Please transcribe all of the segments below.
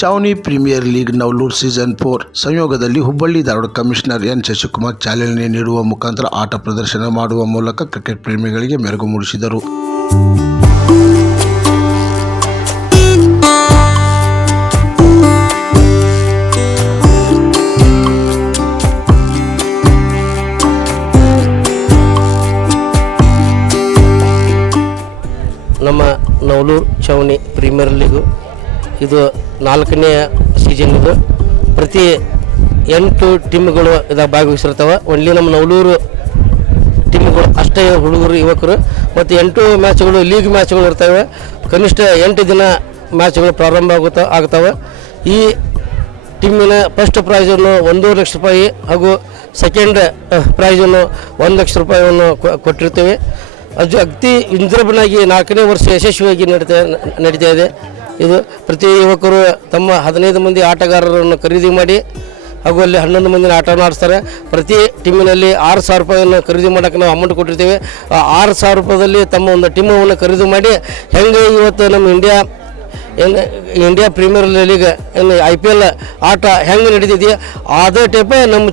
ಚಾವಣಿ premier league Navaluru season 4 ಸಂಯೋಗದಲ್ಲಿ Hubballi Dharwad commissioner N Shashikumar ಚಾಲನೆ ನೀಡುವ ಮುಖಾಂತರ ಆಟ ಪ್ರದರ್ಶನ ಮಾಡುವ ಮೂಲಕ ಕ್ರಿಕೆಟ್ ಪ್ರೇಮಿಗಳಿಗೆ ಮೆರುಗು ಮೂಡಿಸಿದರು. ನಮ್ಮ ನವಲೂರು ಚಾವಣಿ ಪ್ರೀಮಿಯರ್ ಲೀಗು ಇದು 4ನೇ ಸೀಸನ್. ಇದು ಪ್ರತಿ 8 ಟೀಮ್ಗಳು ಇದಾಗ ಭಾಗವಹಿಸಿರ್ತವೆ. ಒನ್ಲಿ ನಮ್ಮ ನವಲೂರು ಟೀಮ್ಗಳು ಅಷ್ಟೇ ಹುಡುಗರು ಯುವಕರು ಮತ್ತು 8 ಮ್ಯಾಚ್ಗಳು ಲೀಗ್ ಮ್ಯಾಚ್ಗಳು ಇರ್ತವೆ. ಕನಿಷ್ಠ 8 ದಿನ ಮ್ಯಾಚ್ಗಳು ಪ್ರಾರಂಭ ಆಗ್ತವೆ. ಈ ಟೀಮಿನ ಫಸ್ಟ್ ಪ್ರೈಸನ್ನು 1.5 ಲಕ್ಷ ರೂಪಾಯಿ ಹಾಗೂ ಸೆಕೆಂಡ್ ಪ್ರೈಸನ್ನು 1 ಲಕ್ಷ ರೂಪಾಯಿಯನ್ನು ಕೊಟ್ಟಿರ್ತೇವೆ. ಅದು ಅತಿ ವಿಜೃಂಭಣೆಯಾಗಿ 4ನೇ ವರ್ಷ ಯಶಸ್ವಿಯಾಗಿ ನಡೀತಾ ಇದೆ. ಇದು ಪ್ರತಿ ಯುವಕರು ತಮ್ಮ 15 ಮಂದಿ ಆಟಗಾರರನ್ನು ಖರೀದಿ ಮಾಡಿ ಹಾಗೂ ಅಲ್ಲಿ 11 ಮಂದಿನ ಆಟವನ್ನು ಆಡಿಸ್ತಾರೆ. ಪ್ರತಿ ಟೀಮಿನಲ್ಲಿ 6,000 ರೂಪಾಯಿಯನ್ನು ಖರೀದಿ ಮಾಡೋಕ್ಕೆ ನಾವು ಅಮೌಂಟ್ ಕೊಟ್ಟಿರ್ತೀವಿ. ಆ 6,000 ರೂಪಾಯಿದಲ್ಲಿ ತಮ್ಮ ಒಂದು ಟೀಮನ್ನು ಖರೀದಿ ಮಾಡಿ ಹೆಂಗೆ ಇವತ್ತು ನಮ್ಮ ಇಂಡಿಯಾ ಪ್ರೀಮಿಯರ್ ಲೀಗ್ IPL ಆಟ ಹೆಂಗೆ ನಡೀತಿದೆ ಅದೇ ಟೈಪ್ ನಮ್ಮ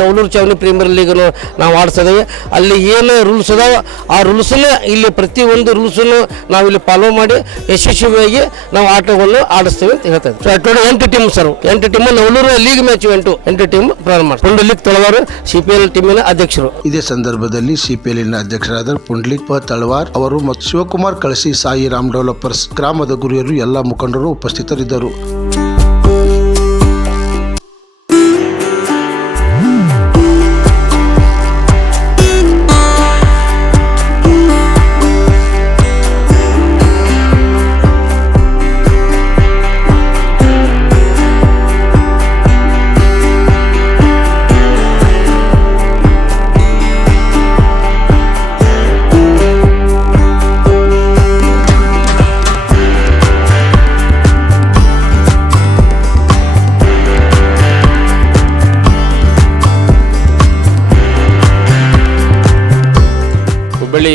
ನವಲೂರು ಚಾವಣಿ ಪ್ರೀಮಿಯರ್ ಲೀಗನ್ನು ನಾವು ಆಡಿಸ್ತಿದ್ದೀವಿ. ಅಲ್ಲಿ ಏನು ರೂಲ್ಸ್ ಅದಾವೆ ಆ ರೂಲ್ಸನ್ನು ಇಲ್ಲಿ ಪ್ರತಿಯೊಂದು ರೂಲ್ಸನ್ನು ನಾವಿಲ್ಲಿ ಫಾಲೋ ಮಾಡಿ ಯಶಸ್ವಿಯಾಗಿ ನಾವು ಆಟವನ್ನು ಆಡಿಸ್ತೀವಿ ಅಂತ ಹೇಳ್ತಾ ಇದ್ದೀವಿ. Total 8 team sir, 8 team Navalur league match 8 team ಪ್ರಾರಂಭ ಮಾಡ್ತಾರೆ. ಪುಂಡಲಿಕ್ ತಳವಾರ್ CPL ಟೀಮಿನ ಅಧ್ಯಕ್ಷರು. ಇದೇ ಸಂದರ್ಭದಲ್ಲಿ CPLನ ಅಧ್ಯಕ್ಷರಾದ ಪುಂಡಲಿಕ್ ತಳವಾರ್ ಅವರು ಮತ್ತು ಶಿವಕುಮಾರ್ ಕಳಸಿ, ಸಾಯಿ ರಾಮ್ ಡೆವಲಪರ್ಸ್, ಗ್ರಾಮದ ಗುರಿಯರು ಎಲ್ಲ ಮುಖಂಡರು ಉಪಸ್ಥಿತರಿದ್ದರು. ಹುಬ್ಬಳ್ಳಿ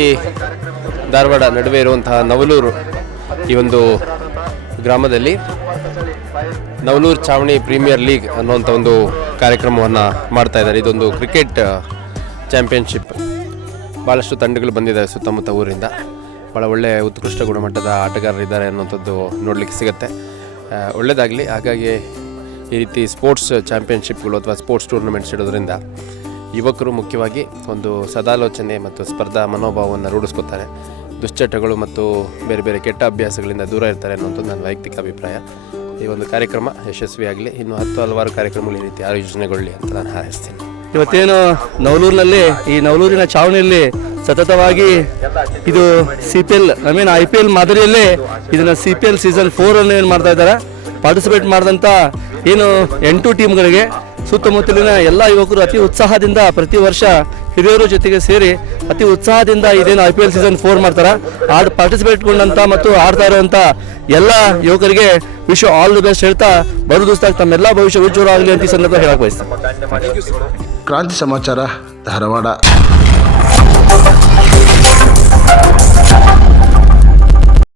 ಧಾರವಾಡ ನಡುವೆ ಇರುವಂತಹ ನವಲೂರು ಈ ಒಂದು ಗ್ರಾಮದಲ್ಲಿ ನವಲೂರು ಚಾವಣಿ ಪ್ರೀಮಿಯರ್ ಲೀಗ್ ಅನ್ನುವಂಥ ಒಂದು ಕಾರ್ಯಕ್ರಮವನ್ನು ಮಾಡ್ತಾ ಇದ್ದಾರೆ. ಇದೊಂದು ಕ್ರಿಕೆಟ್ ಚಾಂಪಿಯನ್ಶಿಪ್. ಭಾಳಷ್ಟು ತಂಡಗಳು ಬಂದಿದ್ದಾವೆ ಸುತ್ತಮುತ್ತ ಊರಿಂದ. ಭಾಳ ಒಳ್ಳೆಯ ಉತ್ಕೃಷ್ಟ ಗುಣಮಟ್ಟದ ಆಟಗಾರರಿದ್ದಾರೆ ಅನ್ನುವಂಥದ್ದು ನೋಡಲಿಕ್ಕೆ ಸಿಗುತ್ತೆ. ಒಳ್ಳೆಯದಾಗಲಿ. ಹಾಗಾಗಿ ಈ ರೀತಿ ಸ್ಪೋರ್ಟ್ಸ್ ಚಾಂಪಿಯನ್ಶಿಪ್ಗಳು ಅಥವಾ ಸ್ಪೋರ್ಟ್ಸ್ ಟೂರ್ನಮೆಂಟ್ಸ್ ಇಡೋದ್ರಿಂದ ಯುವಕರು ಮುಖ್ಯವಾಗಿ ಒಂದು ಸದಾಲೋಚನೆ ಮತ್ತು ಸ್ಪರ್ಧಾ ಮನೋಭಾವವನ್ನು ರೂಢಿಸ್ಕೊತಾರೆ. ದುಶ್ಚಟಗಳು ಮತ್ತು ಬೇರೆ ಬೇರೆ ಕೆಟ್ಟ ಅಭ್ಯಾಸಗಳಿಂದ ದೂರ ಇರ್ತಾರೆ ಅನ್ನೋದು ನನ್ನ ವೈಯಕ್ತಿಕ ಅಭಿಪ್ರಾಯ. ಈ ಒಂದು ಕಾರ್ಯಕ್ರಮ ಯಶಸ್ವಿಯಾಗಲಿ. ಇನ್ನು ಹಲವಾರು ಕಾರ್ಯಕ್ರಮಗಳು ಈ ರೀತಿ ಆಯೋಜನೆಗೊಳ್ಳಿ ಅಂತ ನಾನು ಹಾರೈಸ್ತೀನಿ. ಇವತ್ತೇನು ನವಲೂರಿನಲ್ಲಿ ಈ ನವಲೂರಿನ ಚಾವಣಿಯಲ್ಲಿ ಸತತವಾಗಿ ಇದು IPL ಮಾದರಿಯಲ್ಲೇ ಇದನ್ನು CPL ಸೀಸನ್ 4 ಅನ್ನು ಏನು ಮಾಡ್ತಾ ಇದ್ದಾರೆ. ಪಾರ್ಟಿಸಿಪೇಟ್ ಮಾಡಿದಂಥ ಏನು 8 ಟೀಮ್ಗಳಿಗೆ ಸುತ್ತಮುತ್ತಲಿನ ಎಲ್ಲ ಯುವಕರು ಅತಿ ಉತ್ಸಾಹದಿಂದ ಪ್ರತಿ ವರ್ಷ ಹಿರಿಯರ ಜೊತೆಗೆ ಸೇರಿ ಅತಿ ಉತ್ಸಾಹದಿಂದ ಇದೇನು IPL ಸೀಸನ್ 4 ಮಾಡ್ತಾರೆ. ಪಾರ್ಟಿಸಿಪೇಟ್ಗೊಂಡಂಥ ಮತ್ತು ಆಡ್ತಾ ಇರುವಂಥ ಎಲ್ಲ ಯುವಕರಿಗೆ ವಿಶ್ ಆಲ್ ದಿ ಬೆಸ್ಟ್ ಹೇಳ್ತಾ ಬರೋ ದಿವಸದಾಗ ತಮ್ಮೆಲ್ಲ ಭವಿಷ್ಯ ಉಜ್ವಲ ಆಗಲಿ ಅಂತ ಈ ಸಂದರ್ಭ ಹೇಳಕ್ಕೆ ಬಯಸ್ತೀನಿ. ಕ್ರಾಂತಿ ಸಮಾಚಾರ ಧಾರವಾಡ.